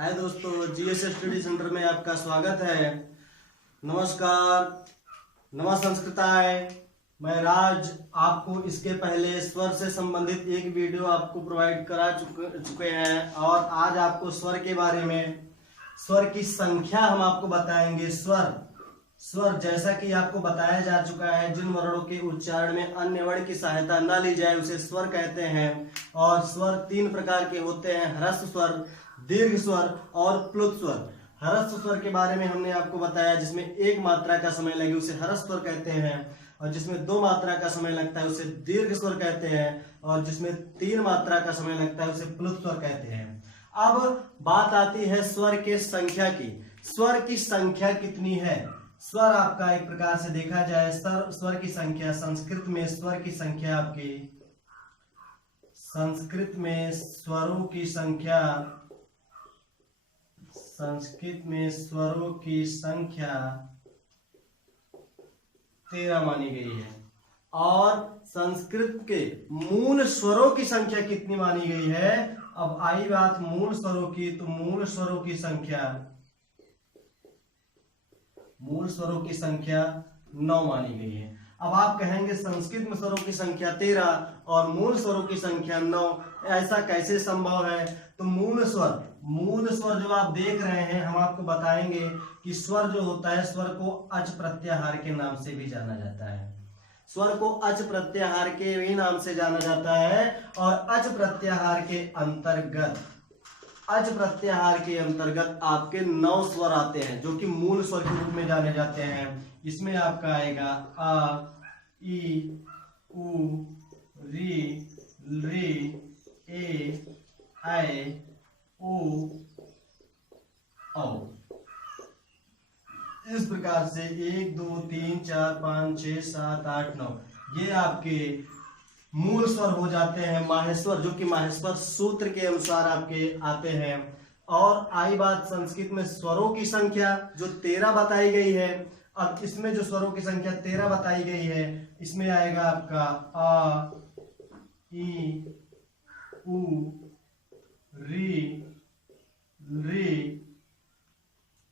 हाय दोस्तों, GS study centre में आपका स्वागत है। नमस्कार, नमः संस्कृताय। मैं राज आपको इसके पहले स्वर से संबंधित एक वीडियो आपको प्रोवाइड करा चुके हैं और आज आपको स्वर के बारे में, स्वर की संख्या हम आपको बताएंगे। स्वर जैसा कि आपको बताया जा चुका है, जिन वर्णों के उच्चारण में अन्य वर्ण की सहायता न ली जाए उसे स्वर कहते हैं। और स्वर तीन प्रकार के होते हैं: ह्रस्व स्वर, दीर्घ स्वर और प्लुत स्वर। ह्रस्व स्वर के बारे में हमने आपको बताया, जिसमें एक मात्रा का समय लगे उसे ह्रस्व स्वर कहते हैं, और जिसमें दो मात्रा का समय लगता है उसे दीर्घ स्वर कहते हैं, और जिसमें तीन मात्रा का समय लगता है उसे प्लुत स्वर कहते हैं। अब बात आती है स्वर के संख्या की। स्वर की संख्या कितनी है? स्वर आपका एक प्रकार से देखा जाए, स्वर की संख्या, संस्कृत में स्वर की संख्या आपकी, संस्कृत में स्वरों की संख्या, संस्कृत में स्वरों की संख्या 13 मानी गई है। और संस्कृत के मूल स्वरों की संख्या कितनी मानी गई है? अब आई बात मूल स्वरों की, तो मूल स्वरों की संख्या 9 मानी गई है। अब आप कहेंगे संस्कृत में स्वरों की संख्या 13 और मूल स्वरों की संख्या 9, ऐसा कैसे संभव है? तो मूल स्वर जो आप देख रहे हैं, हम आपको बताएंगे कि स्वर जो होता है, स्वर को अच प्रत्याहार के नाम से भी जाना जाता है। स्वर को अच प्रत्याहार के भी नाम से जाना जाता है। और अच प्रत्याहार के अंतर्गत आपके 9 स्वर आते हैं, जो कि मूल स्वर के रूप में जाने जाते हैं। इसमें आपका आएगा अ, ई, उ, री, री, ए, ऐ, ओ, औ। इस प्रकार से 1 2 3 4 5 6 7 8 9 ये आपके मूल स्वर हो जाते हैं। माहेश्वर, जो कि माहेश्वर सूत्र के अनुसार आपके आते हैं। और आई बात संस्कृत में स्वरों की संख्या जो 13 बताई गई है। अब इसमें जो स्वरों की संख्या 13 बताई गई है, इसमें आएगा आपका आ, ई, उ, री,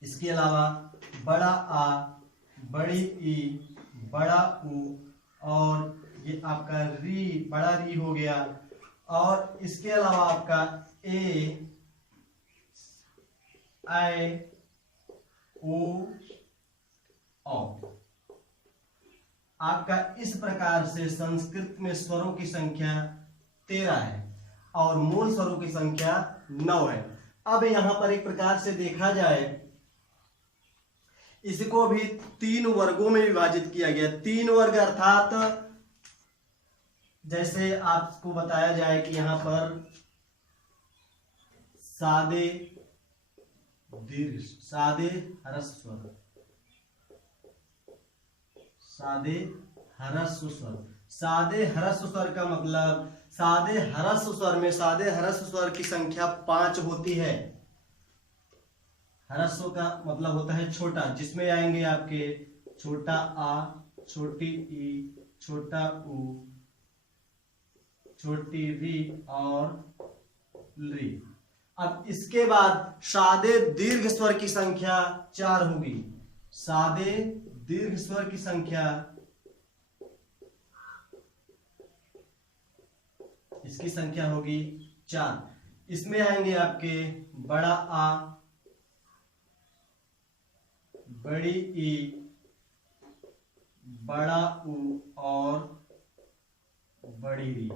इसके अलावा बड़ा आ, बड़ी ई, बड़ा उ, और ये आपका बड़ा री हो गया। और इसके अलावा आपका ए, ऐ, ओ, औ। आपका इस प्रकार से संस्कृत में स्वरों की संख्या 13 है और मूल स्वरों की संख्या 9 है। अब यहां पर एक प्रकार से देखा जाए, इसको भी 3 वर्गों में विभाजित किया गया। 3 वर्ग अर्थात जैसे आपको बताया जाए कि यहां पर सादे ह्रस्व स्वर, सादे ह्रस्व स्वर का मतलब, सादे ह्रस्व स्वर की संख्या 5 होती है। ह्रस्व का मतलब होता है छोटा, जिसमें आएंगे आपके छोटा आ, छोटी ई, छोटा उ, छोटी री और री। अब इसके बाद सादे दीर्घ स्वर की संख्या 4 होगी। सादे दीर्घ स्वर की संख्या, इसकी संख्या होगी 4। इसमें आएंगे आपके बड़ा आ, बड़ी ई, बड़ा उ और बड़ी री।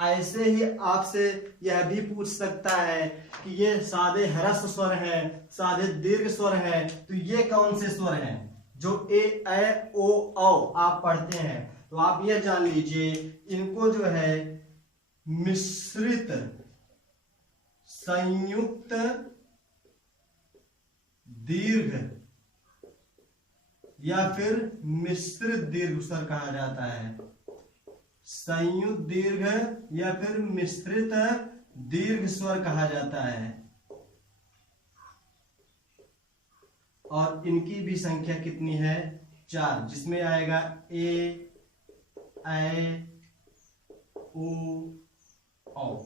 ऐसे ही आपसे यह भी पूछ सकता है कि ये सादे ह्रस्व स्वर है, सादे दीर्घ स्वर है, तो ये कौन से स्वर हैं जो ए, ऐ, ओ, औ आप पढ़ते हैं? तो आप यह जान लीजिए, इनको जो है मिश्रित, संयुक्त, दीर्घ या फिर मिश्रित दीर्घ स्वर कहा जाता है। संयुक्त दीर्घ या फिर मिश्रित दीर्घ स्वर कहा जाता है। और इनकी भी संख्या कितनी है? 4, जिसमें आएगा ए, ऐ, ओ, औ।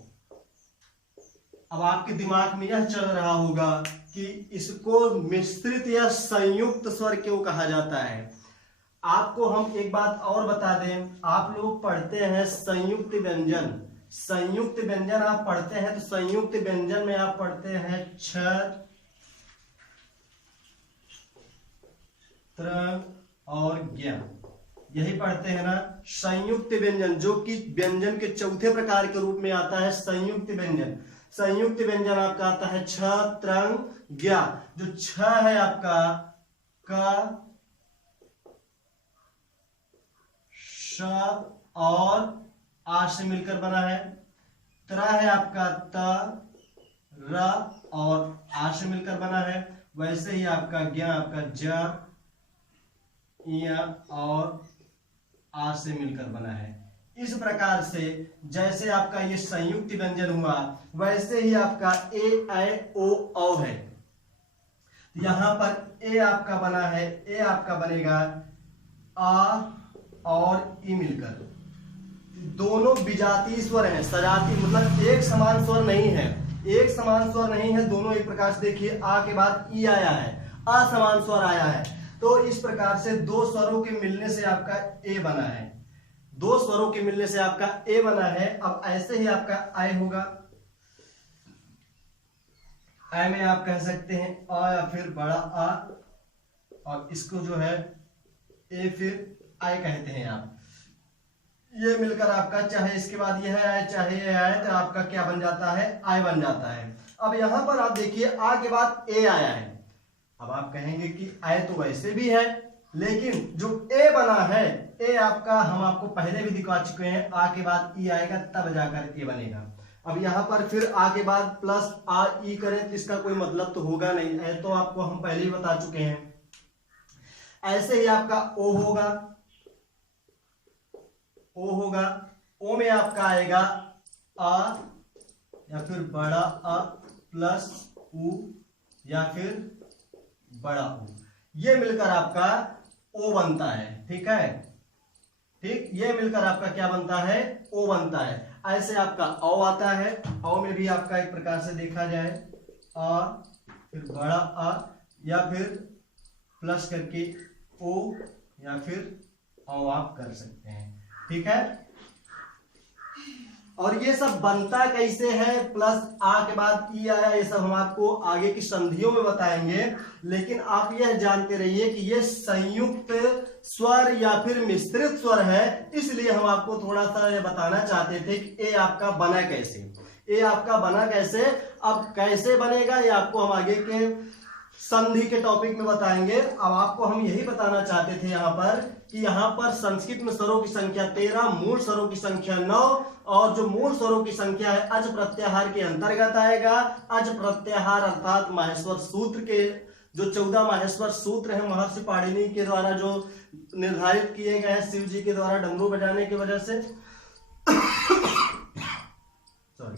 अब आपके दिमाग में यह चल रहा होगा कि इसको मिश्रित या संयुक्त स्वर क्यों कहा जाता है। आपको हम एक बात और बता दें, आप लोग पढ़ते हैं संयुक्त व्यंजन। संयुक्त व्यंजन आप पढ़ते हैं तो संयुक्त व्यंजन में आप पढ़ते हैं छ, त्र और ज्ञ, यही पढ़ते हैं ना। संयुक्त व्यंजन जो कि व्यंजन के चौथे प्रकार के रूप में आता है संयुक्त व्यंजन। संयुक्त व्यंजन आपका आता है छ, त्रंग, ज्ञ। जो छ है आपका क, श और आ से मिलकर बना है। त्र है आपका त, र और आ से मिलकर बना है। वैसे ही आपका ज्ञ आपका ज, य और आ से मिलकर बना है। इस प्रकार से जैसे आपका ये संयुक्त व्यंजन हुआ वैसे ही आपका ए, ऐ, ओ, औ है। यहां पर ए आपका बना है, ए आपका बनेगा आ और ई मिलकर। दोनों विजातीय स्वर हैं, सजाती मतलब एक समान स्वर नहीं है, एक समान स्वर नहीं है, दोनों एक प्रकार से देखिए आ के बाद ई आया है, असमान स्वर आया है। तो इस प्रकार से दो स्वरों के मिलने से आपका ए बना है, दो स्वरों के मिलने से आपका ए बना है। अब ऐसे ही आपका आई होगा, आई में आप कह सकते हैं आ या फिर बड़ा आ, और इसको जो है ए फिर आई कहते हैं आप। ये मिलकर आपका चाहे इसके बाद यह आए चाहे ये आए तो आपका क्या बन जाता है, आई बन जाता है। अब यहां पर आप देखिए आ के बाद ए आया है। अब आप कहेंगे कि आई तो वैसे भी है, लेकिन जो ए बना है, ए आपका हम आपको पहले भी दिखा चुके हैं, आ के बाद ई आएगा तब जाकर ए बनेगा। अब यहां पर फिर आ के बाद प्लस आ ई करें तो इसका कोई मतलब तो होगा नहीं, ए तो आपको हम पहले ही बता चुके हैं। ऐसे ही आपका ओ होगा, ओ होगा, ओ में आपका आएगा आ या फिर बड़ा आ प्लस उ या फिर बड़ा उ, ये मिलकर आपका ओ बनता है। ठीक है, ठीक, ये मिलकर आपका क्या बनता है, ओ बनता है। ऐसे आपका औ आता है, औ में भी आपका एक प्रकार से देखा जाए आ फिर बड़ा आ या फिर प्लस करके ओ या फिर औ आप कर सकते हैं। ठीक है, और ये सब बनता कैसे है, प्लस आ के बाद ई आया, ये सब हम आपको आगे की संधियों में बताएंगे। लेकिन आप यह जानते रहिए कि ये संयुक्त स्वर या फिर मिश्रित स्वर है, इसलिए हम आपको थोड़ा सा ये बताना चाहते थे कि ए आपका बना कैसे, ए आपका बना कैसे। अब कैसे बनेगा ये आपको हम आगे के संधि के टॉपिक में बताएंगे। अब आपको हम यही बताना चाहते थे यहाँ पर कि यहाँ पर संस्कृत में स्वरों की संख्या 13, मूल स्वरों की संख्या 9, और जो मूल स्वरों की संख्या है अज प्रत्याहार के अंतर्गत आएगा। अज प्रत्याहार अर्थात माहेश्वर सूत्र के जो 14 माहेश्वर सूत्र हैं महर्षि पाणिनि के द्वारा जो निर्धारित किए गए हैं शिव जी के द्वारा डमरू बजाने की वजह से सॉरी,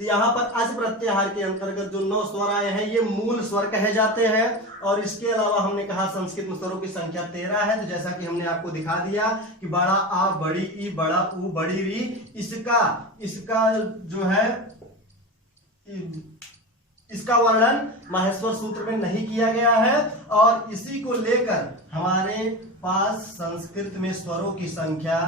तो यहाँ पर अज प्रत्याहार के अंतर्गत जो 9 स्वर आए हैं ये मूल स्वर कहे जाते हैं। और इसके अलावा हमने कहा संस्कृत में स्वरों की संख्या 13 है। तो जैसा कि हमने आपको दिखा दिया कि बड़ा आ, बड़ी ई, बड़ा उ, बड़ी री, इसका जो है इसका वर्णन माहेश्वर सूत्र में नहीं किया गया है, और इसी को लेकर हमारे पास संस्कृत में स्वरों की संख्या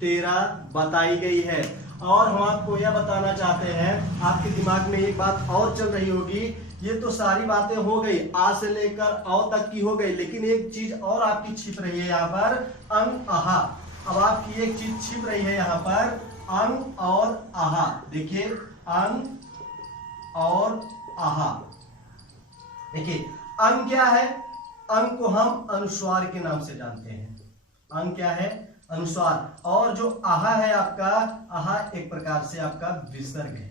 13 बताई गई है। और हम आपको यह बताना चाहते हैं, आपके दिमाग में एक बात और चल रही होगी, ये तो सारी बातें हो गई, आ से लेकर औ तक की हो गई, लेकिन एक चीज और आपकी छिप रही है यहाँ पर, अंग आहा। अब आपकी एक चीज छिप रही है यहाँ पर, अंग और आहा। देखिए अंग और आहा, देखिए अंग क्या है, अंग को हम अनुस्वार के नाम से जानते हैं। अंग क्या है, अनुस्वार। और जो आहा है आपका, आहा एक प्रकार से आपका विसर्ग है।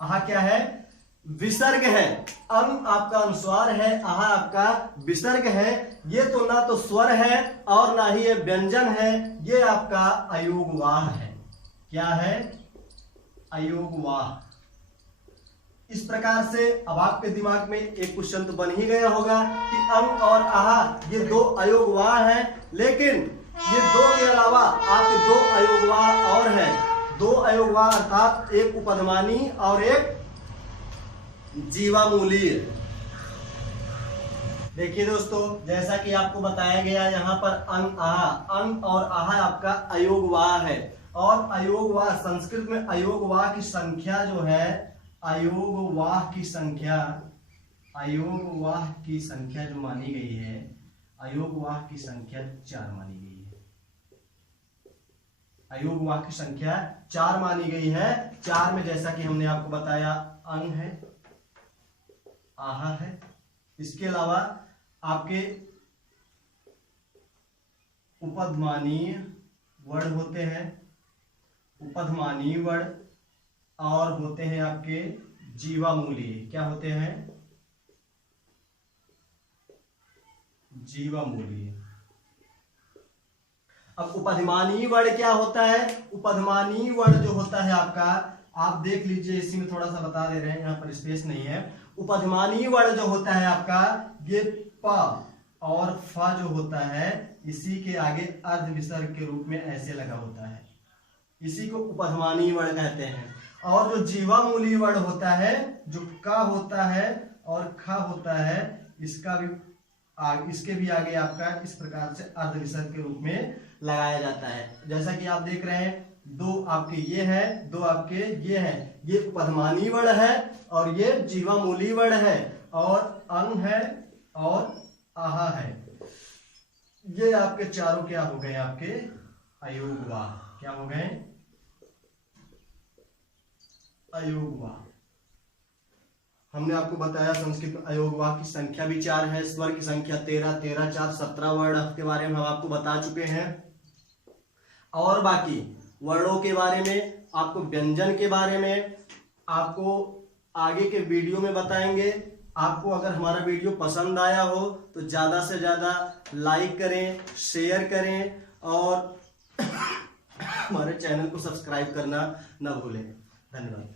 आहा क्या है, विसर्ग है। अंग आपका अनुस्वार है, आहा आपका विसर्ग है। ये तो ना तो स्वर है और ना ही ये व्यंजन है, ये आपका अयोगवाह है। क्या है, अयोगवाह। इस प्रकार से अब आपके दिमाग में एक क्वेश्चन तो बन ही गया होगा कि अंग और आहा ये 2 अयोगवाह हैं, लेकिन ये 2 के अलावा आपके 2 अयोगवाह और हैं। दो अयोगवाह अर्थात एक उपधमानी और एक जीवामूलीय। देखिए दोस्तों, जैसा कि आपको बताया गया यहाँ पर अं आहा, अं और आहा आपका अयोगवाह है। और अयोगवाह, संस्कृत में अयोगवाह की संख्या जो है, अयोगवाह की संख्या जो मानी गई है, अयोगवाह की संख्या 4 मानी गई है। अयोगवाह की संख्या 4 मानी गई है। 4 में जैसा कि हमने आपको बताया अं है, आहा है, इसके अलावा आपके उपधमानीय वर्ण होते हैं, उपधमानीय वर्ण, और होते हैं आपके जीवामूलीय। क्या होते हैं? जीवामूलीय। अब उपधमानीय वर्ण क्या होता है? उपधमानीय वर्ण जो होता है आपका, आप देख लीजिए, इसी में थोड़ा सा बता दे रहे हैं, यहाँ पर स्पेस नहीं है। उपधमानीय वर्ण जो होता है आपका, ये प और फ जो होता है, इसी के आगे अर्ध विसर्ग के रूप में ऐसे लगा होता है, इसी को उपधमानीय वर्ण कहते हैं। और जो जीवामूलीय वर्ण होता है, जो क होता है और ख होता है, इसके भी आगे आपका इस प्रकार से अर्ध विसर्ग के रूप में लगाया जाता है। जैसा कि आप देख रहे हैं, 2 आपके ये है, 2 आपके ये है। ये उपधमानीय वर्ण है और ये जीवामूलीय वर्ण है, और अं है और आहा है। ये आपके चारों क्या हो गए? आपके अयोगवाह। क्या हो गए? अयोगवाह। हमने आपको बताया संस्कृत में अयोगवाह की संख्या भी 4 है, स्वर की संख्या 13, 13 4 17 वर्ण के बारे में हम आपको बता चुके हैं। और बाकी वर्णों के बारे में, आपको व्यंजन के बारे में आपको आगे के वीडियो में बताएंगे। आपको अगर हमारा वीडियो पसंद आया हो तो ज़्यादा से ज़्यादा लाइक करें, शेयर करें, और हमारे चैनल को सब्सक्राइब करना न भूलें। धन्यवाद।